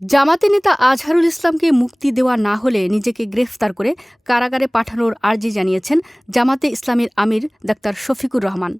জামাতে নেতা আজহারুল ইসলামকে মুক্তি দেওয়া না হলে নিজেকে গ্রেফতার করে কারাগারে পাঠানোর আর্জি জানিয়েছেন জামাতে ইসলামের আমির ডাক্তার শফিকুর রহমান।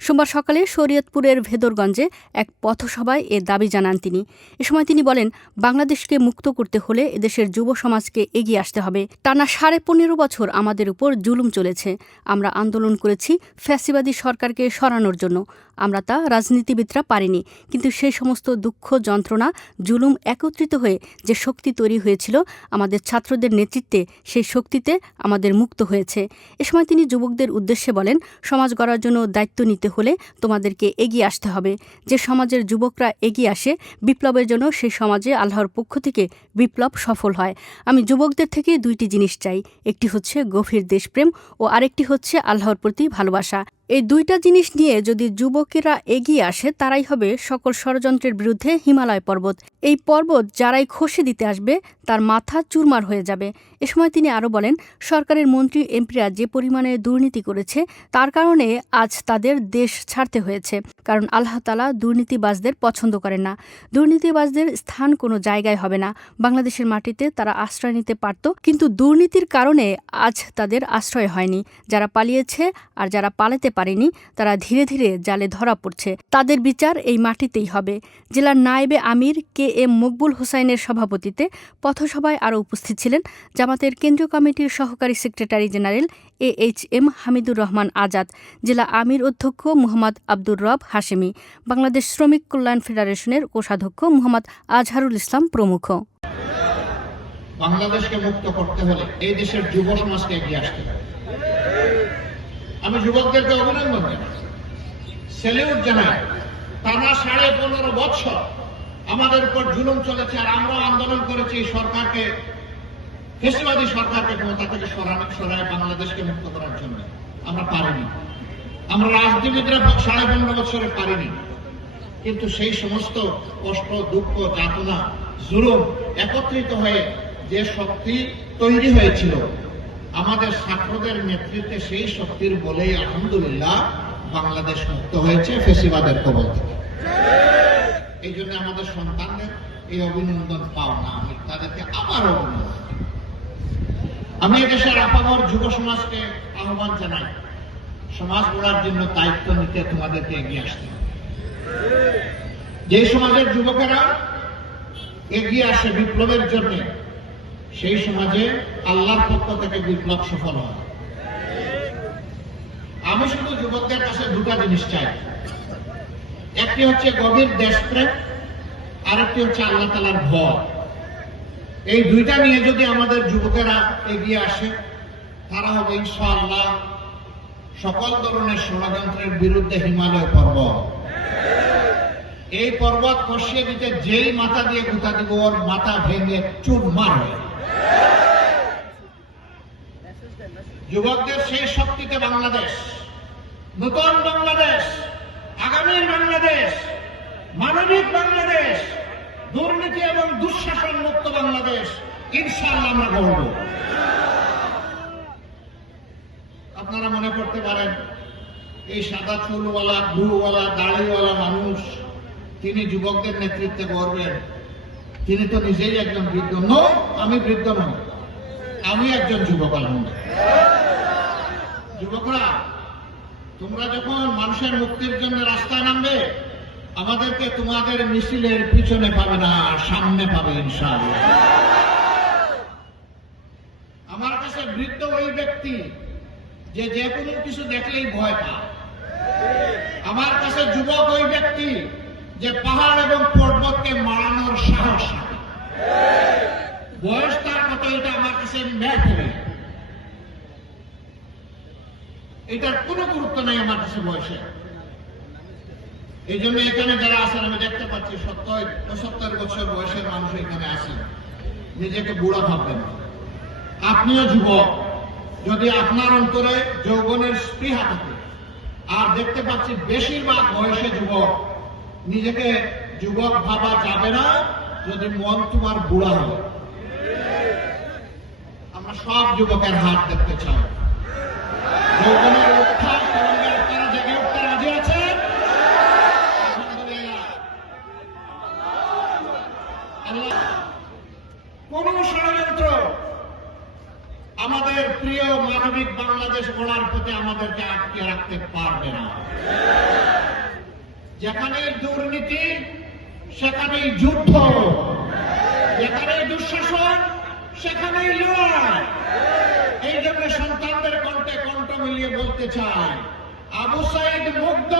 সোমবার সকালে শরীয়তপুরের ভেদরগঞ্জে এক পথসভায় এ দাবি জানান তিনি। এ সময় তিনি বলেন, বাংলাদেশকে মুক্ত করতে হলে এদেশের যুব সমাজকে এগিয়ে আসতে হবে। টানা সাড়ে পনেরো বছর আমাদের উপর জুলুম চলেছে। আমরা আন্দোলন করেছি ফ্যাসিবাদী সরকারকে সরানোর জন্য। আমরা তা রাজনীতিবিদরা পারিনি। কিন্তু সেই সমস্ত দুঃখ, যন্ত্রণা, জুলুম একত্রিত হয়ে যে শক্তি তৈরি হয়েছিল আমাদের ছাত্রদের নেতৃত্বে, সেই শক্তিতে আমাদের মুক্ত হয়েছে। এ সময় তিনি যুবকদের উদ্দেশ্যে বলেন, সমাজ গড়ার জন্য দায়িত্ব নিতে হলে তোমাদেরকে এগিয়ে আসতে হবে। যে সমাজের যুবকরা এগিয়ে আসে, বিপ্লবের জন্য সেই সমাজে আল্লাহর পক্ষ থেকে বিপ্লব সফল হয়। আমি যুবকদের থেকে দুইটি জিনিস চাই। একটি হচ্ছে গভীর দেশপ্রেম ও আরেকটি হচ্ছে আল্লাহর প্রতি ভালোবাসা। এই দুইটা জিনিস নিয়ে যদি যুবকেরা এগিয়ে আসে, তারাই হবে সকল ষড়যন্ত্রের বিরুদ্ধে হিমালয় পর্বত। এই পর্বত যারাই খসে দিতে আসবে, তার মাথা চুরমার হয়ে যাবে। এ সময় তিনি আরও বলেন, সরকারের মন্ত্রী, এমপিরা যে পরিমাণে দুর্নীতি করেছে, তার কারণে আজ তাদের দেশ ছাড়তে হয়েছে। কারণ আল্লাহ তালা দুর্নীতিবাজদের পছন্দ করেন না। দুর্নীতিবাজদের স্থান কোনো জায়গায় হবে না। বাংলাদেশের মাটিতে তারা আশ্রয় নিতে পারত, কিন্তু দুর্নীতির কারণে আজ তাদের আশ্রয় হয়নি। যারা পালিয়েছে আর যারা পালাতে পারেনি, তারা ধীরে ধীরে জালে ধরা পড়ছে। তাদের বিচার এই মাটিতেই হবে। জেলার নায়েবে আমির কে এম মকবুল হোসাইনের সভাপতিতে পথসভায় আরও উপস্থিত ছিলেন জামাতের কেন্দ্রীয় কমিটির সহকারী secretary general A H M Hamidur Rahman Azad, জেলা আমির অধ্যক্ষ মুহম্মদ আব্দুর রব হাশেমি, বাংলাদেশ শ্রমিক কল্যাণ ফেডারেশনের কোষাধ্যক্ষ মুহম্মদ আজহারুল ইসলাম প্রমুখ। বাংলাদেশকে মুক্ত করতে হলে এই দেশের যুব সমাজকে এগিয়ে আসতে হবে। আমি যুবকদেরকে অভিনন্দন জানাই। স্যালিউট জানাই, টানা সাড়ে পনেরো বছর আমাদের উপর জুলুম চলেছে আর আমরা আন্দোলন করেছি এই সরকারকে, ফেসিবাদী সরকারকে ক্ষমতা থেকে সরানো সরায় বাংলাদেশকে মুক্ত করার জন্য। আমরা পারিনি। আমরা রাজনীতিবিদরা সাড়ে পনেরো বছরে পারিনি। কিন্তু সেই সমস্ত কষ্ট, দুঃখ, যাতনা, জুলুম একত্রিত হয়ে যে শক্তি তৈরি হয়েছিল আমাদের ছাত্রদের নেতৃত্বে সেই শক্তির বলেই আলহামদুলিল্লাহ বাংলাদেশ মুক্ত হয়েছে ফেসিবাদের কবল থেকে। এই জন্য আমাদের সন্তানদের এই অভিনন্দন পাও না আমি, তাদেরকে আবার অভিনন্দন। আমি এদেশের আপামর যুব সমাজকে আহ্বান জানাই, সমাজ গড়ার জন্য দায়িত্ব নিতে তোমাদেরকে এগিয়ে আসতে যে সমাজের যুবকেরা এগিয়ে আসে বিপ্লবের জন্য সেই সমাজে আল্লাহর পক্ষ থেকে বিপ্লব সফল হয়। আমি শুধু যুবকদের কাছে দুটা জিনিস চাই। একটি হচ্ছে গভীর দেশপ্রেম, আরেকটি হচ্ছে আল্লাহ তালার ভয়। এই দুইটা নিয়ে যদি আমাদের যুবকেরা এগিয়ে আসে, তারা হবে ইনশাআল্লাহ সকল ধরনের ষড়যন্ত্রের বিরুদ্ধে হিমালয় পর্বত। এই পর্বত কষিয়ে দিতে যেই মাথা দিয়ে গুতা দিব, ওর মাথা ভেঙে চুরমার হয়ে যাবে। যুবকদের সেই শক্তিতে বাংলাদেশ, নতুন বাংলাদেশ, আগামীর বাংলাদেশ, মানবিক বাংলাদেশ, দুর্নীতি এবং দুঃশাসন মুক্ত বাংলাদেশ ইনশাআল্লাহ আমরা গড়ব। আপনারা মনে করতে পারেন, এই সাদা চুলওয়ালা ব্লুওয়ালা দাড়িওয়ালা মানুষ, তিনি যুবকদের নেতৃত্বে করবেন তিনি তো নিজেই একজন বৃদ্ধ। নো, আমি বৃদ্ধ নই। আমি একজন যুবক আলহামদুলিল্লাহ যুবকরা, তোমরা যখন মানুষের মুক্তির জন্য রাস্তায় নামবে, আমাদেরকে তোমাদের মিছিলের পিছনে পাবে না, সামনে পাবে ইনশাআল্লাহ। আমার কাছে বৃদ্ধ ওই ব্যক্তি, যে যে কোনো কিছু দেখলেই ভয় পায়। আমার কাছে যুবক ওই ব্যক্তি, যে পাহাড় এবং পর্বতকে রাখে। বয়স তার কত এটা আমার কাছে ম্যাথ হবে। এটার কোনো গুরুত্ব নেই আমার কাছে বয়সে। এই জন্য এখানে যারা আছেন, আমি দেখতে পাচ্ছি সত্তর পঁচাত্তর বছর বয়সের মানুষ এখানে আছেন। নিজেকে বুড়া ভাববেন আপনিও যুবক, যদি আপনার অন্তরে যৌবনের স্পৃহা থাকে, আর দেখতে পাচ্ছি বেশিরভাগ বয়সে যুবক, নিজেকে যুবক ভাবা যাবে না। যদি মন তোমার বুড়া হয়, আমরা সব যুবকের হাত দেখতে চাই। ষড়যন্ত্র আমাদের প্রিয় মানবিক বাংলাদেশ গড়ার প্রতি আমাদেরকে আটকে রাখতে পারবে না। যেখানে দুর্নীতি সেখানেই যুদ্ধ। যেখানে দুঃশাসন, সেখানেই লড়াই। এই জন্য সন্তানদের কণ্ঠে কণ্ঠ মিলিয়ে বলতে চাই, আবু সাইদ মুগ্ধ